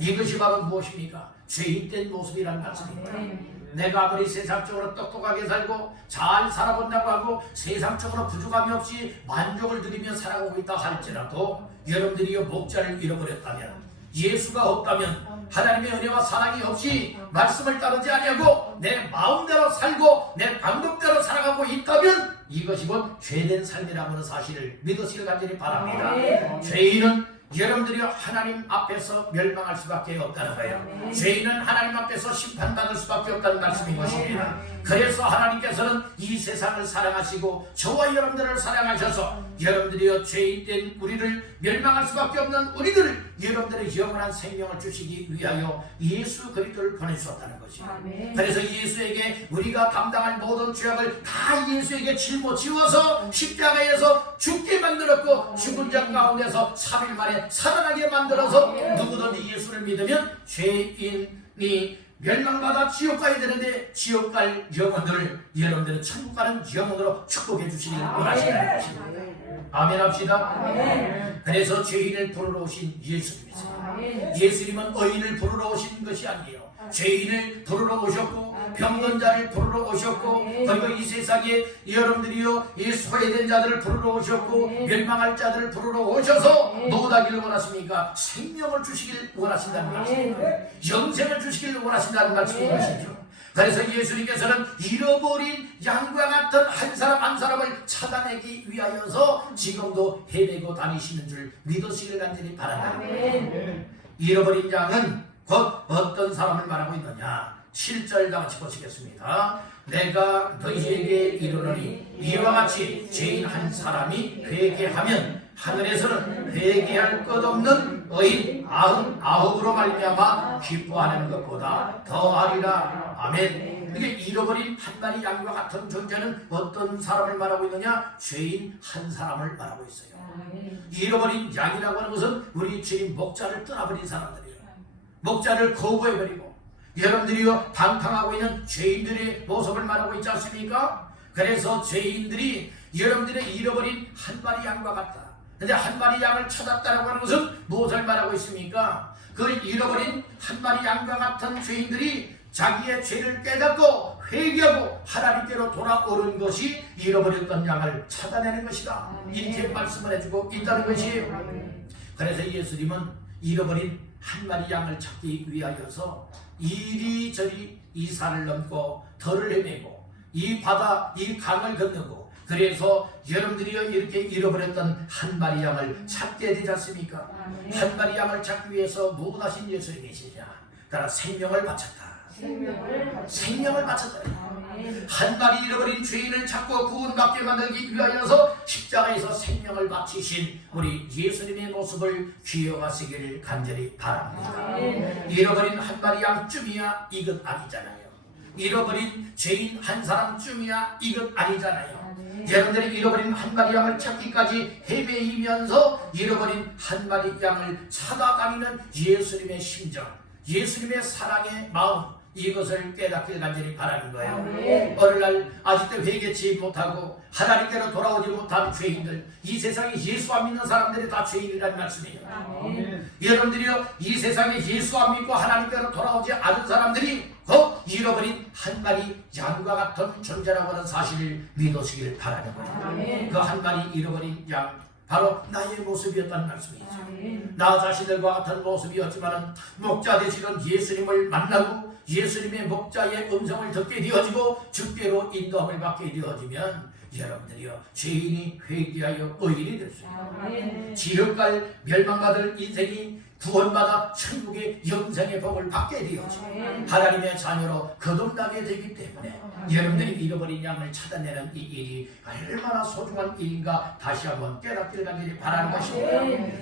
이것이 바로 무엇입니까? 죄인된 모습이라는 말씀입니다. 내가 아무리 세상적으로 똑똑하게 살고 잘 살아본다고 하고 세상적으로 부족함이 없이 만족을 누리며 살아가고 있다 할지라도 여러분들이요 목자를 잃어버렸다면 예수가 없다면 하나님의 은혜와 사랑이 없이 말씀을 따르지 아니하고 내 마음대로 살고 내 방법대로 살아가고 있다면 이것이 곧 죄된 삶이라는 하는 사실을 믿으시길 간절히 바랍니다. 죄인은 여러분들이 하나님 앞에서 멸망할 수밖에 없다는 거예요. 죄인은 하나님 앞에서 심판받을 수밖에 없다는 말씀인 것입니다. 그래서 하나님께서는 이 세상을 사랑하시고 저와 여러분들을 사랑하셔서 여러분들이 죄인된 우리를 멸망할 수밖에 없는 우리들을 여러분들의 영원한 생명을 주시기 위하여 예수 그리스도를 보내주셨다는 것입니다. 그래서 예수에게 우리가 감당할 모든 죄악을 다 예수에게 짊어지워서 십자가에서 죽게 만들었고 죽은 자 가운데서 3일 만에 살아나게 만들어서 누구든지 예수를 믿으면 죄인이 멸망받아 지옥 가야 되는데 지옥 갈 영혼들을 여러분들은 천국 가는 영혼으로 축복해 주시길 원하시는 것입니다. 아멘 합시다. 그래서 죄인을 부르러 오신 예수님이세요. 예수님은 의인을 부르러 오신 것이 아니에요. 죄인을 부르러 오셨고 병든 자를 부르러 오셨고 그리고 이 세상에 여러분들이요 이 소외된 자들을 부르러 오셨고 멸망할 자들을 부르러 오셔서 못하기를 원하십니까? 생명을 주시길 원하신다는 말씀입니다. 영생을 주시길 원하신다는 말씀인 것이죠. 그래서 예수님께서는 잃어버린 양과 같은 한 사람 한 사람을 찾아내기 위하여서 지금도 헤매고 다니시는 줄 믿으시길 간절히 바랍니다. 잃어버린 양은 곧 어떤 사람을 말하고 있느냐? 7절 다 같이 보시겠습니다. 내가 너희에게 이르노니 이와 같이 죄인 한 사람이 회개하면 하늘에서는 회개할 것 없는 의인 99으로 말미암아 기뻐하는 것보다 더하리라. 아멘. 이게 잃어버린 한 마리 양과 같은 존재는 어떤 사람을 말하고 있느냐? 죄인 한 사람을 말하고 있어요. 잃어버린 양이라고 하는 것은 우리 주님 목자를 떠나버린 사람들이에요. 목자를 거부해버리고 여러분들이요 방탕하고 있는 죄인들의 모습을 말하고 있지 않습니까? 그래서 죄인들이 여러분들의 잃어버린 한 마리 양과 같다. 근데 한 마리 양을 찾았다라고 하는 것은 무엇을 말하고 있습니까? 그 잃어버린 한 마리 양과 같은 죄인들이 자기의 죄를 깨닫고 회개하고 하나님께로 돌아오는 것이 잃어버렸던 양을 찾아내는 것이다. 이렇게 말씀을 해주고 있다는 것이에요. 그래서 예수님은 잃어버린 한 마리 양을 찾기 위하여서 이리저리 이 산을 넘고 덜을 헤매고 이 바다 이 강을 건너고 그래서 여러분들이 이렇게 잃어버렸던 한 마리 양을 찾게 되지 않습니까? 한 마리 양을 찾기 위해서 무엇하신 예수님이시냐? 그러나 생명을 바쳤다. 생명을 바쳤다. 한 마리 잃어버린 죄인을 찾고 구원받게 만들기 위하여서 십자가에서 생명을 바치신 우리 예수님의 모습을 기억하시기를 간절히 바랍니다. 잃어버린 한 마리 양쯤이야 이것 아니잖아요. 잃어버린 죄인 한 사람쯤이야 이것 아니잖아요. 여러분들이 잃어버린 한 마리 양을 찾기까지 헤매이면서 잃어버린 한 마리 양을 찾아다니는 예수님의 심정, 예수님의 사랑의 마음, 이것을 깨닫길 간절히 바라는 거예요. 오늘날 아직도 회개치 못하고 하나님께로 돌아오지 못한 죄인들, 이 세상에 예수 안 믿는 사람들이 다 죄인이라는 말씀이에요. 여러분들이요 이 세상에 예수 안 믿고 하나님께로 돌아오지 않은 사람들이 곧 잃어버린 한 마리 양과 같은 존재라고 하는 사실을 믿으시길 바라는 거예요. 그 한 마리 잃어버린 양 바로 나의 모습이었다는 말씀이죠. 나 자신들과 같은 모습이었지만 목자 되시는 예수님을 만나고 예수님의 목자의 음성을 듣게 되어지고 주께로 인도함을 받게 되어지면 여러분들이요 죄인이 회개하여 의인이 될 수 있어요. 지옥갈 멸망받을 인생이 구원받아 천국의 영생의 복을 받게 되어지고 하나님의 자녀로 거듭나게 되기 때문에 여러분들이 잃어버린 양을 찾아내는 이 일이 얼마나 소중한 일인가 다시 한번 깨닫기를 간절히 바라는 것입니다.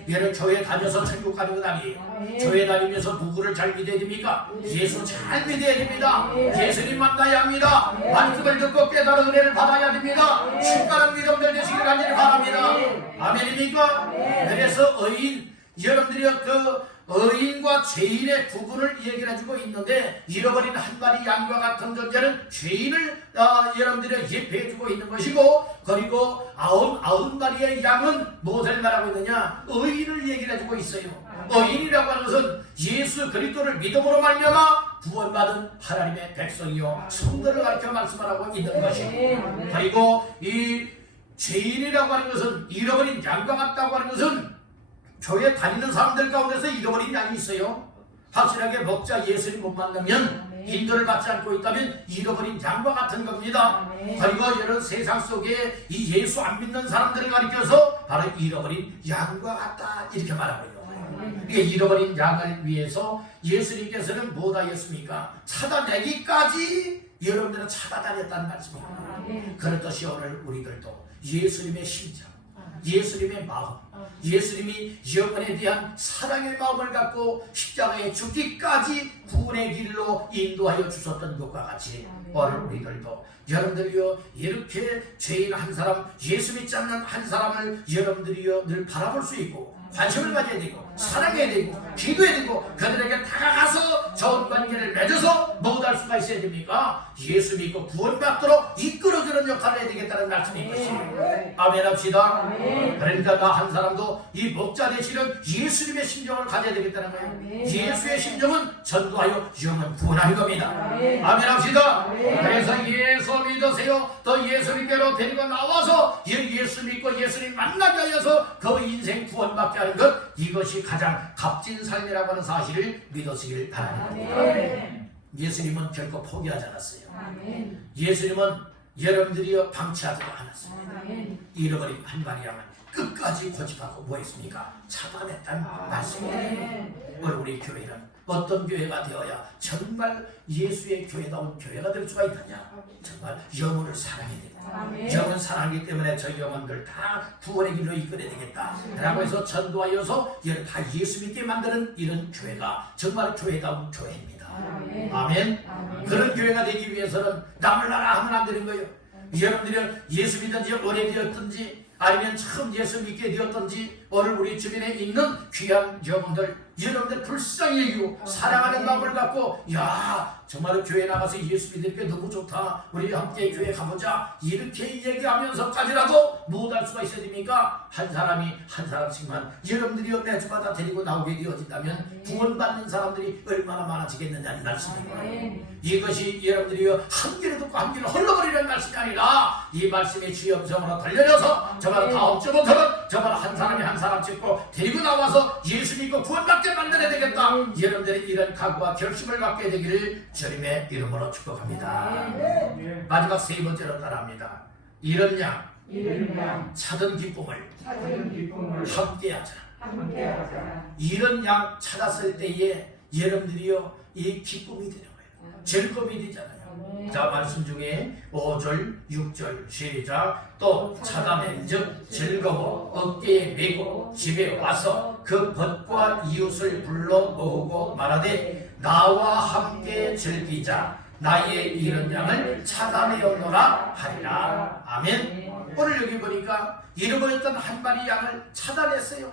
여러분 교회 다녀서 천국 가는 것 아니에요. 교회 다니면서 누구를 잘 믿어야 됩니까? 예수 잘 믿어야 됩니다. 예수님 만나야 합니다. 말씀을 듣고 깨달은 은혜를 받아야 됩니다. 충만한 믿음들 되시기를 간절히 바랍니다. 아멘입니까? 그래서 여러분들이 그 의인과 죄인의 구분을 얘기를 해주고 있는데 잃어버린 한 마리 양과 같은 존재는 죄인을 여러분들이 예표해주고 있는 것이고 그리고 아홉 마리의 양은 무엇을 말하고 있느냐? 의인을 얘기를 해주고 있어요. 의인이라고 하는 것은 예수 그리스도를 믿음으로 말미암아 구원받은 하나님의 백성이요 성도를 가르쳐 말씀하고 있는 것이고 그리고 이 죄인이라고 하는 것은 잃어버린 양과 같다고 하는 것은 교회 다니는 사람들 가운데서 잃어버린 양이 있어요. 확실하게 목자 예수님 못 만나면 인도를 받지 않고 있다면 잃어버린 양과 같은 겁니다. 그리고 이런 세상 속에 이 예수 안 믿는 사람들을 가리켜서 바로 잃어버린 양과 같다 이렇게 말하고 있는 거예요. 잃어버린 양을 위해서 예수님께서는 뭐 하였습니까? 찾아내기까지 여러분들은 찾아다녔다는 말씀입니다. 그렇듯이 오늘 우리들도 예수님의 심장, 예수님의 마음, 예수님이 영혼에 대한 사랑의 마음을 갖고 십자가에 죽기까지 구원의 길로 인도하여 주셨던 것과 같이 오늘 우리들도 여러분들이요 이렇게 죄인 한 사람, 예수 믿지 않는 한 사람을 여러분들이요 늘 바라볼 수 있고 관심을 가져야 되고 사랑해야 되고 기도해야 되고 그들에게 다가가서 좋은 관계를 맺어서 못할 수가 있어야 됩니까? 예수 믿고 구원받도록 이끌어주는 역할을 해야 되겠다는 말씀인 것이에요. 아멘 합시다. 그러니까 나 한 사람도 이 목자 되시는 예수님의 심정을 가져야 되겠다는 거예요. 예수의 심정은 전도하여 영혼 구원하는 겁니다. 아멘 합시다. 그래서 예수 믿으세요. 또 예수님께로 데리고 나와서 예수 믿고 예수님 만나게 하여서 그 인생 구원받게 하는 것, 이것이 가장 값진 삶이라고 하는 사실을 믿으시길 바랍니다. 예수님은 결코 포기하지 않았어요. 예수님은 여러분들이 방치하지도 않았어요. 잃어버린 한 마리 양을 끝까지 고집하고 뭐 했습니까? 찾아냈다는 말씀이에요. 오늘 우리 교회는 어떤 교회가 되어야 정말 예수의 교회다운 교회가 될 수가 있느냐? 정말 영혼을 사랑해야 됩니다. 영혼 사랑하기 때문에 저 영혼들 다 구원의 길로 이끌어야 되겠다 라고 해서 전도하여서 다 예수 믿게 만드는 이런 교회가 정말 교회다운 교회입니다. 아멘. 그런 교회가 되기 위해서는 남을 나라 하면 안 되는 거예요. 여러분들이 예수 믿은 지 오래되었든지 아니면 처음 예수 믿게 되었든지 오늘 우리 주변에 있는 귀한 영혼들 여러분들 불쌍히 여기고 사랑하는 마음을 갖고 야 정말 교회 나가서 예수 믿으니까 너무 좋다 우리 함께 교회 가보자 이렇게 얘기하면서까지라도 못할 수가 있어야 됩니까? 한 사람이 한 사람씩만 여러분들이 매주마다 데리고 나오게 되어진다면 구원받는 사람들이 얼마나 많아지겠느냐는 말씀입니다. 이것이 여러분들이 한 귀로 듣고 한 귀로 흘러버리는 말씀이 아니라 이 말씀의 주염성으로 들려져서 정말 다음 주부터는 정말 한 사람이 한 사람 찍고 데리고 나와서 예수 믿고 구원받게 만들어야 되겠다. 여러분들이 이런 각오와 결심을 갖게 되기를 주님의 이름으로 축복합니다. 마지막 세 번째로 따라합니다. 이런 양 찾은 기쁨을 함께하자. 이런 양 찾았을 때에 여러분들이요 이 기쁨이 되는 거예요. 즐거움이 되잖아요. 자 말씀 중에 5절 6절 시작. 또 찾아낸 즉 즐거워 어깨에 메고 집에 와서 그 벗과 이웃을 불러 모으고 말하되 나와 함께 즐기자 나의 이런 양을 찾아내었노라 하리라. 아멘. 오늘 여기 보니까 잃어버렸던 한 마리 양을 찾아냈어요.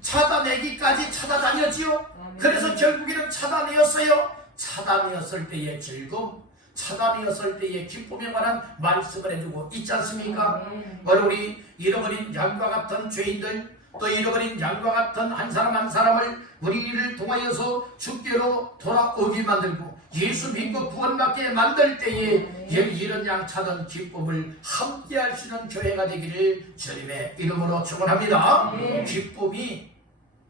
찾아내기까지 찾아다녔지요. 그래서 결국에는 찾아내었어요. 찾아내었을 때의 즐거움, 찾아내었을 때의 기쁨에 관한 말씀을 해주고 있지 않습니까? 오늘 우리 잃어버린 양과 같은 죄인들 또 잃어버린 양과 같은 한 사람 한 사람을 우리를 통하여서 주께로 돌아오게 만들고 예수 믿고 구원받게 만들 때에 이런 양 찾은 기쁨을 함께 할 수 있는 교회가 되기를 주님의 이름으로 축원합니다. 기쁨이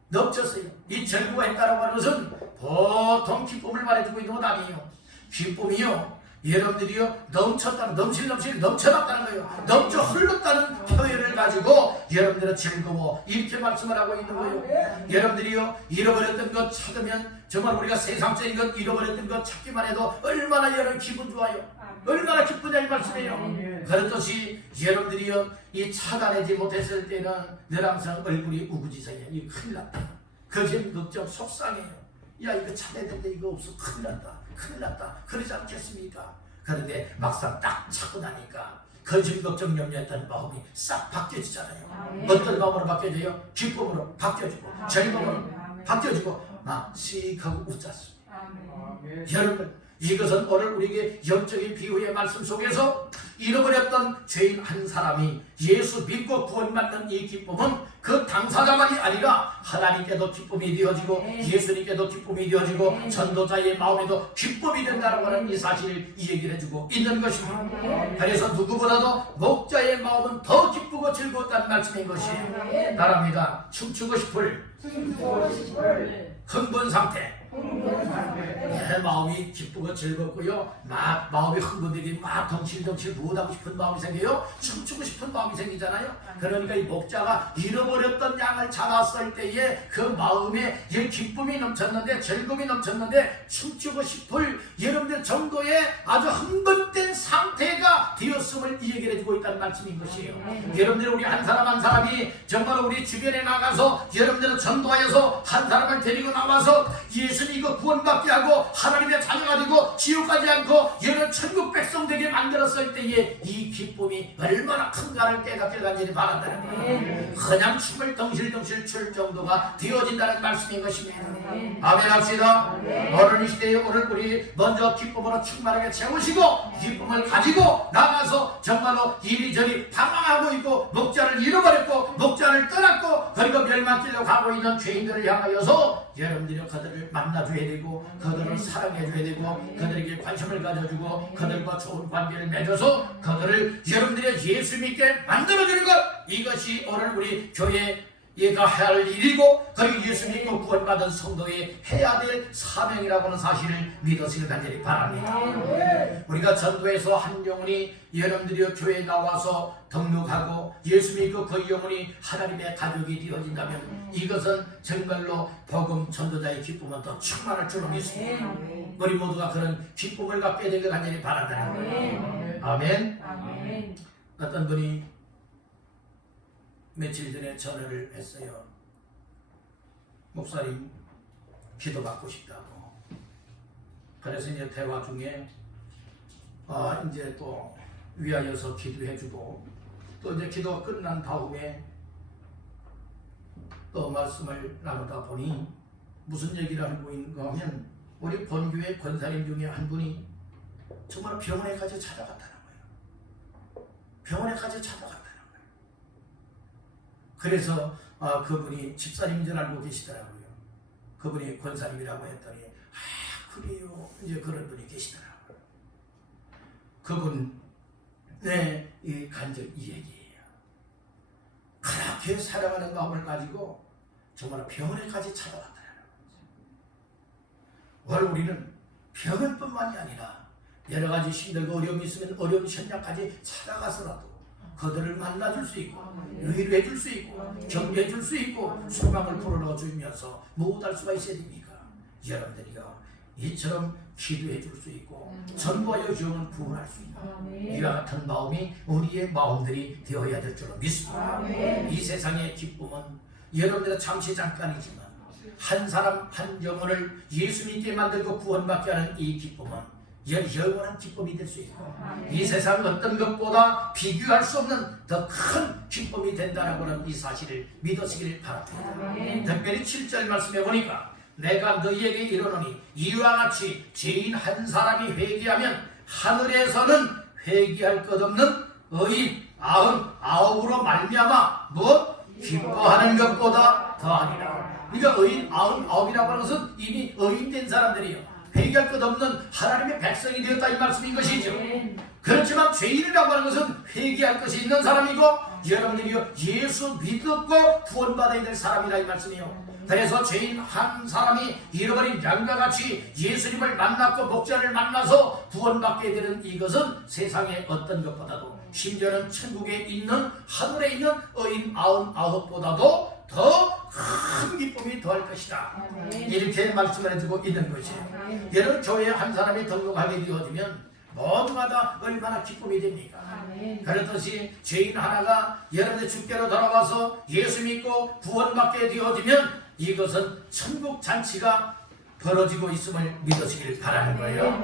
넘쳤어요. 이 즐거워했다라고 하는 것은 보통 기쁨을 말해주고 있는 것 아니에요. 기쁨이요 여러분들이요 넘쳤다는 넘쳐났다는 거예요. 넘쳐 흘렀다는 표현을 가지고 여러분들은 즐거워. 이렇게 말씀을 하고 있는 거예요. 여러분들이요, 잃어버렸던 것 찾으면 정말 우리가 세상적인 것 잃어버렸던 것 찾기만 해도 얼마나 여러분 기분 좋아요. 얼마나 기쁘냐 이 말씀이에요. 그렇듯이 여러분들이요, 이 찾아내지 못했을 때는 늘 항상 얼굴이 우구지성이에요. 이거 큰일 났다. 거짓 걱정 속상해요. 야, 이거 찾아야 되는데 이거 없어. 큰일 났다. 큰일 났다. 그러지 않겠습니까? 그런데 막상 딱 찾고 나니까 거짓 걱정 염려했던 마음이 싹 바뀌어지잖아요. 어떤 마음으로 바뀌어져요? 기쁨으로 바뀌어지고 즐거움으로 바뀌어지고 막 시익하고 웃잖습니다. 여러분, 이것은 오늘 우리에게 영적인 비유의 말씀 속에서 잃어버렸던 죄인 한 사람이 예수 믿고 구원받는 이 기쁨은 그 당사자만이 아니라 하나님께도 기쁨이 되어지고 예수님께도 기쁨이 되어지고 전도자의 마음에도 기쁨이 된다고 하는 이 사실을 이 얘기를 해주고 있는 것입니다. 그래서 누구보다도 목자의 마음은 더 기쁘고 즐거웠다는 말씀인 것이에요. 바랍니다. 춤추고 싶을 흥분 상태. 내 마음이 기쁘고 즐겁고요, 막 마음이 흥분되게 막 덩실덩실 무엇하고 싶은 마음이 생겨요. 춤추고 싶은 마음이 생기잖아요. 그러니까 이 목자가 잃어버렸던 양을 찾았을 때에 그 마음에 이 기쁨이 넘쳤는데, 즐거움이 넘쳤는데, 춤추고 싶을 여러분들 정도의 아주 흥분된 상태가 되었음을 이 얘기를 해주고 있다는 말씀인 것이에요. 여러분들, 우리 한 사람 한 사람이 정말 우리 주변에 나가서 여러분들은 전도하여서 한 사람을 데리고 나와서 예수님 이거 구원받게 하고 하나님의 자녀가 되고 지옥 가지 않고 여러 천국 백성 되게 만들었을 때에 이 기쁨이 얼마나 큰가를 깨닫게 간절히 바란다는 거예요. 그냥 춤을 덩실덩실 출 정도가 되어진다는 말씀인 것입니다. 아멘 합시다. 오늘 이 시대에 오늘 우리 먼저 기쁨으로 충만하게 채우시고 기쁨을 가지고 나가서 정말로 이리저리 방황하고 있고 목자를 잃어버렸고 목자를 떠났고 그리고 멸망길로 가고 있는 죄인들을 향하여서 여러분들이 그들을 만나줘야 되고 그들을 사랑해줘야 되고 그들에게 관심을 가져주고 그들과 좋은 관계를 맺어서 그들을 여러분들의 예수 믿게 만들어주는 것, 이것이 오늘 우리 교회가 해야 할 일이고 그리고 예수 믿고 구원받은 성도의 해야 될 사명이라고 하는 사실을 믿으시길 간절히 바랍니다. 우리가 전도에서 한 영혼이 여러분들이 교회에 나와서 등록하고 예수 믿고 그 영혼이 하나님의 가족이 되어진다면 이것은 정말로 복음 전도자의 기쁨은 더 충만할 줄로 믿습니다. 우리 모두가 그런 기쁨을 갖게 되길 간절히 바란다는 거예요. 아멘. 어떤 분이 며칠 전에 전화를 했어요. 목사님 기도받고 싶다고. 그래서 이제 대화 중에 이제 또 위하여서 기도해주고 또 이제 기도가 끝난 다음에 또 말씀을 나누다 보니 무슨 얘기를 하고 있는가 하면 우리 본교회 권사님 중에 한 분이 정말 병원에까지 찾아갔다는 거예요. 병원에까지 찾아갔다는 거예요. 그래서 그분이 집사님인 줄 알고 계시더라고요. 그분이 권사님이라고 했더니 그래요. 이제 그런 분이 계시더라고요. 그분 이 간절 이 얘기예요. 그렇게 사랑하는 마음을 가지고 정말 병원에까지 찾아갔다는 거죠. 오늘 우리는 병원뿐만이 아니라 여러 가지 힘들고 어려움이 있으면 어려운 현장까지 찾아가서라도 그들을 만나줄 수 있고 위로해 줄 수 있고 격려해 줄 수 있고 소망을 불어넣어 주면서 못할 수가 있어야 됩니까? 여러분들이요 이처럼 기도해 줄 수 있고 전부하여 영을 구원할 수 있고 이와 같은 마음이 우리의 마음들이 되어야 될 줄로 믿습니다. 이 세상의 기쁨은 여러분들은 잠시 잠깐이지만 한 사람 한 영혼을 예수 믿게 만들고 구원받게 하는 이 기쁨은 영원한 기쁨이 될 수 있고 이 세상 어떤 것보다 비교할 수 없는 더 큰 기쁨이 된다는 하는 이 사실을 믿으시기를 바랍니다. 특별히 7절 말씀해 보니까 내가 너희에게 이르노니 이와 같이 죄인 한 사람이 회개하면 하늘에서는 회개할 것 없는 의인 99으로 말미암아 기뻐하는 것보다 더하리라. 그러니까 의인 99이라고 하는 것은 이미 의인된 사람들이에요. 회개할 것 없는 하나님의 백성이 되었다 이 말씀인 것이죠. 그렇지만 죄인이라고 하는 것은 회개할 것이 있는 사람이고 여러분들이요 예수 믿고 구원받아야 될 사람이라 이 말씀이요. 그래서 죄인 한 사람이 잃어버린 양과 같이 예수님을 만났고 목자를 만나서 구원받게 되는 이것은 세상의 어떤 것보다도 심지어는 천국에 있는 하늘에 있는 어인 99보다도 더 큰 기쁨이 더할 것이다. 이렇게 말씀을 해주고 있는 것이에요. 여러분 교회에 한 사람이 등록하게 되어지면 모두가 다 얼마나 기쁨이 됩니까? 그렇듯이 죄인 하나가 여러분의 주께로 돌아와서 예수 믿고 구원받게 되어지면 이것은 천국 잔치가 벌어지고 있음을 믿으시길 바라는 거예요.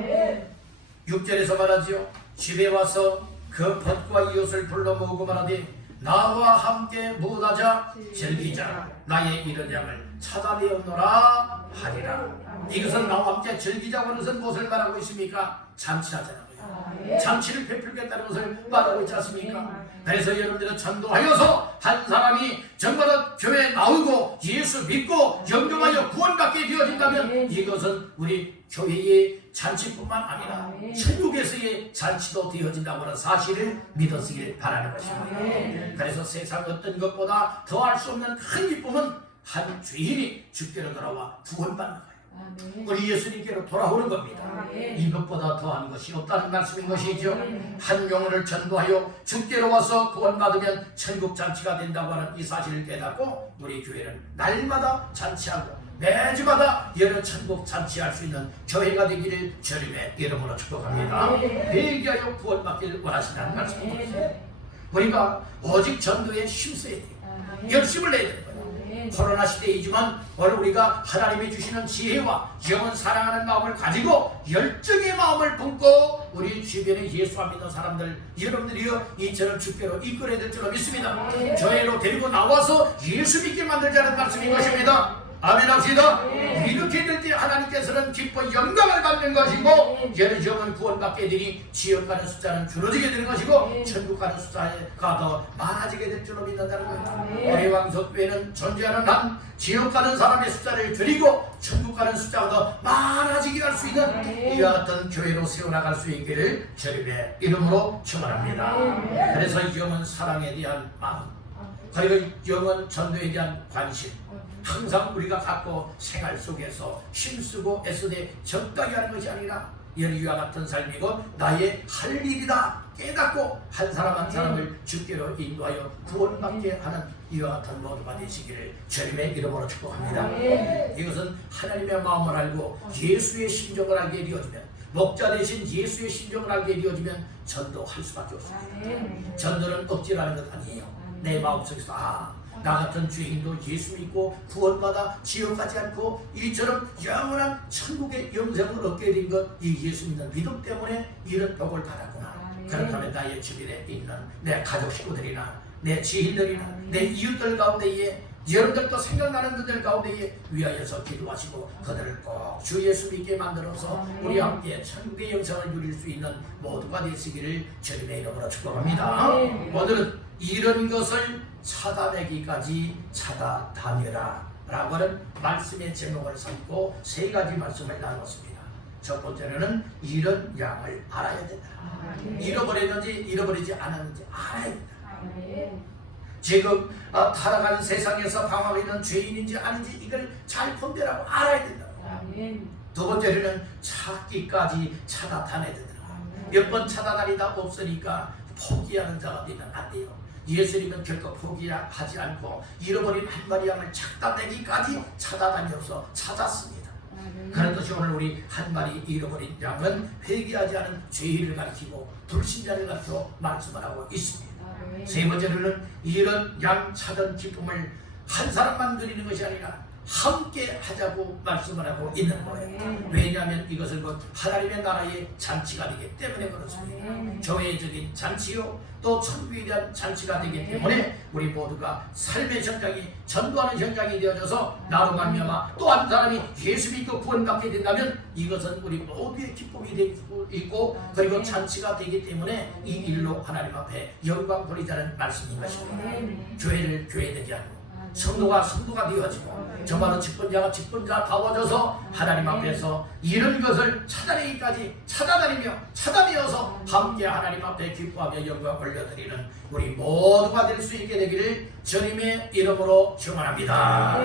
6절에서 말하지요. 집에 와서 그 벗과 이웃을 불러 모으고 말하되 나와 함께 무다자 즐기자 나의 이런 양을 찾아내었노라 하리라. 이것은 나와 함께 즐기자고 하는 것은 무엇을 말하고 있습니까? 잔치하자고요. 잔치를 베풀겠다는 것을 말하고 있지 않습니까? 그래서 여러분들은 전도하여서 한 사람이 정말 교회에 나오고 예수 믿고 영접하여 구원받게 되어진다면 이것은 우리 교회의 잔치뿐만 아니라 천국에서의 잔치도 되어진다고 하는 사실을 믿으시길 바라는 것입니다. 그래서 세상 어떤 것보다 더할 수 없는 큰 기쁨은 한 죄인이 주께로 돌아와 구원받는 거예요. 우리 예수님께로 돌아오는 겁니다. 이것보다 더한 것이 없다는 말씀인 것이죠. 한 영혼을 전도하여 주께로 와서 구원받으면 천국 잔치가 된다고 하는 이 사실을 깨닫고 우리 교회는 날마다 잔치하고 매주마다 여러 천국 잔치할 수 있는 교회가 되기를 주님의 이름으로 축복합니다. 회개하여 구원받기를 원하신다는 말씀입니다. 우리가 오직 전도에 힘써야 돼요. 열심을 내야 되는 거예요. 코로나 시대이지만 오늘 우리가 하나님이 주시는 지혜와 영원 사랑하는 마음을 가지고 열정의 마음을 품고 우리 주변에 예수 안 믿는 사람들 여러분들이요 이처럼 주께로 이끌어야 될 줄로 믿습니다. 교회로 데리고 나와서 예수 믿게 만들자는 말씀인 것입니다. 아멘 합시다. 이렇게 될 때 하나님께서는 기뻐 영광을 받는 것이고 여러 영혼 구원받게 되니 지옥 가는 숫자는 줄어들게 되는 것이고 천국 가는 숫자가 더 많아지게 될 줄로 믿는다는 거예요. 우리 왕석교회는 존재하는 한 지옥 가는 사람의 숫자를 줄이고 천국 가는 숫자가 더 많아지게 할 수 있는 이와 같은 교회로 세워나갈 수 있기를 주님의 이름으로 축원합니다. 그래서 영혼 사랑에 대한 마음 그리고 영혼 전도에 대한 관심 항상 우리가 갖고 생활 속에서 힘쓰고 애쓰되 적당히 하는 것이 아니라 이와 같은 삶이고 나의 할 일이다 깨닫고 한 사람 한 사람을 주께로 인도하여 구원받게 하는 이와 같은 모두가 되시기를 주님의 이름으로 축복합니다. 이것은 하나님의 마음을 알고 예수의 심정을 알게 되어지면 목자 대신 예수의 심정을 알게 되어지면 전도할 수밖에 없습니다. 전도는 억지라는 것 아니에요. 내 마음속에서 나 같은 죄인도 예수 믿고 구원받아 지옥 가지 않고 이처럼 영원한 천국의 영생을 얻게 된 것 이 예수 믿는 믿음 때문에 이런 복을 받았구나. 그렇다면 나의 주변에 있는 내 가족 식구들이나 내 지인들이나 내 이웃들 가운데에 여러분들도 생각나는 그들 가운데에 위하여서 기도하시고 그들을 꼭 주 예수 믿게 만들어서 우리 함께 천국의 영생을 누릴 수 있는 모두가 되시기를 주님의 이름으로 축복합니다. 오늘은 이런 것을 찾아내기까지 찾아다녀라 라고 하는 말씀의 제목을 삼고 세 가지 말씀을 나눴습니다. 첫 번째로는 이런 양을 알아야 된다. 잃어버렸는지 잃어버리지 않았는지 알아야 된다. 지금 타락하는 세상에서 방황하고 있는 죄인인지 아닌지 이걸 잘 분별하고 알아야 된다. 두 번째로는 찾기까지 찾아다녀야 된다. 몇 번 찾아다니다 없으니까 포기하는 자가 되면 안 돼요. 예수님은 결코 포기하지 않고 잃어버린 한 마리 양을 찾아내기까지 찾아다녀서 찾았습니다. 그렇듯이 오늘 우리 한 마리 잃어버린 양은 회개하지 않은 죄인을 가리키고 불신자를 가리켜 말씀을 하고 있습니다. 세 번째로는 이런 양 찾은 기쁨을 한 사람만 누리는 것이 아니라 함께 하자고 말씀을 하고 있는 거예요. 왜냐하면 이것은 곧 하나님의 나라의 잔치가 되기 때문에 그렇습니다. 교회적인 잔치요 또 천국에 대한 잔치가 되기 때문에 우리 모두가 삶의 현장이 전도하는 현장이 되어져서 나로 말미암아 또 한 사람이 예수 믿고 구원받게 된다면 이것은 우리 모두의 기쁨이 되고 있고 그리고 잔치가 되기 때문에 이 일로 하나님 앞에 영광 돌리자는 말씀인 것입니다. 교회를 교회되지 않고 성도가 성도가 되어지고 정말로 직분자가 직분자다워져서 하나님 앞에서 이런 것을 찾아내기까지 찾아다니며 찾아내어서 함께 하나님 앞에 기뻐하며 영광 올려드리는 우리 모두가 될 수 있게 되기를 주님의 이름으로 축원합니다.